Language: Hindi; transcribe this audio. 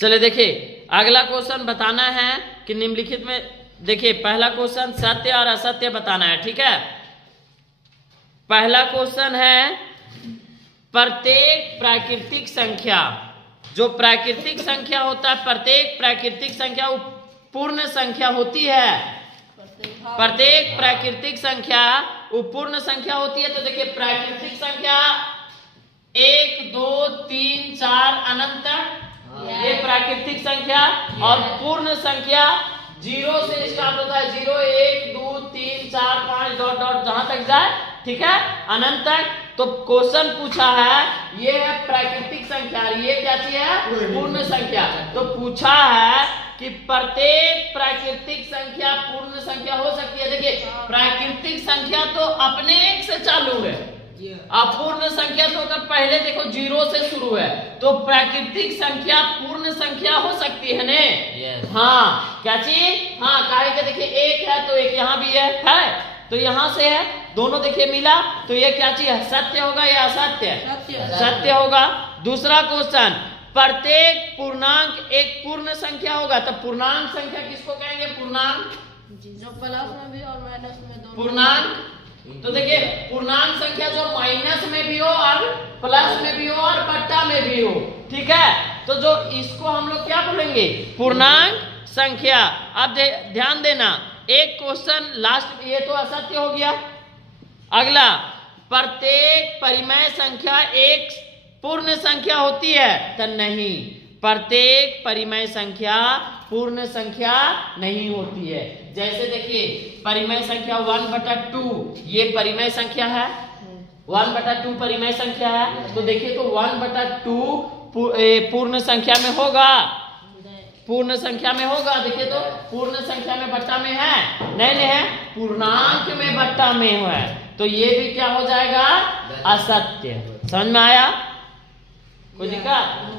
चलिए देखिए अगला क्वेश्चन बताना है कि निम्नलिखित में देखिए पहला क्वेश्चन सत्य और असत्य बताना है, ठीक है। पहला क्वेश्चन है प्रत्येक प्राकृतिक संख्या, जो प्राकृतिक संख्या होता है प्रत्येक प्राकृतिक संख्या वो पूर्ण संख्या होती है। प्रत्येक प्राकृतिक संख्या वो पूर्ण संख्या होती है। तो देखिए प्राकृतिक संख्या 1 2 3 4 अनंत तक ये प्राकृतिक संख्या, और पूर्ण संख्या 0 से स्टार्ट होता है, 0 1 2 3 4 5 डॉट डॉट जहां तक जाए, ठीक है, अनंत तक। तो क्वेश्चन पूछा है ये है प्राकृतिक संख्या, ये क्या चीज है, पूर्ण संख्या। तो पूछा है कि प्रत्येक प्राकृतिक संख्या पूर्ण संख्या हो सकती है। देखिए प्राकृतिक संख्या तो अपने एक से चालू है, अपूर्ण संख्या तो अगर पहले देखो 0 से शुरू है, तो प्राकृतिक संख्या पूर्ण संख्या हो सकती है ने। हाँ क्या चीज, हाँ काहे के देखिए एक है तो एक यहाँ भी है तो यहाँ से है, दोनों देखिए मिला, तो ये क्या चीज है, सत्य होगा या असत्य, सत्य होगा। दूसरा क्वेश्चन प्रत्येक पूर्णांक एक पूर्ण संख्या होगा, तो पूर्णांक संख्या किसको कहेंगे, पूर्णांक जो प्लस में भी और माइनस में दोनों पूर्णांक। तो देखिए पूर्णांक संख्या जो माइनस में भी हो और प्लस में भी हो और बट्टा में भी हो, ठीक है। तो जो इसको हम लोग क्या बोलेंगे, पूर्णांक संख्या। अब ध्यान देना एक क्वेश्चन लास्ट, ये तो असत्य हो गया। अगला प्रत्येक परिमेय संख्या एक पूर्ण संख्या होती है, तो नहीं, प्रत्येक परिमेय संख्या पूर्ण संख्या नहीं होती है। जैसे देखिए परिमेय संख्या 1/2 ये परिमेय संख्या है, 1/2 परिमेय संख्या है। तो देखिए तो 1/2 पूर्ण संख्या में होगा, पूर्ण संख्या में होगा। देखिए तो पूर्ण संख्या में बट्टा में है, नहीं है, पूर्णांक में बट्टा में है, तो ये भी क्या हो जाएगा, असत्य। समझ में आया, कोई दिक्कत?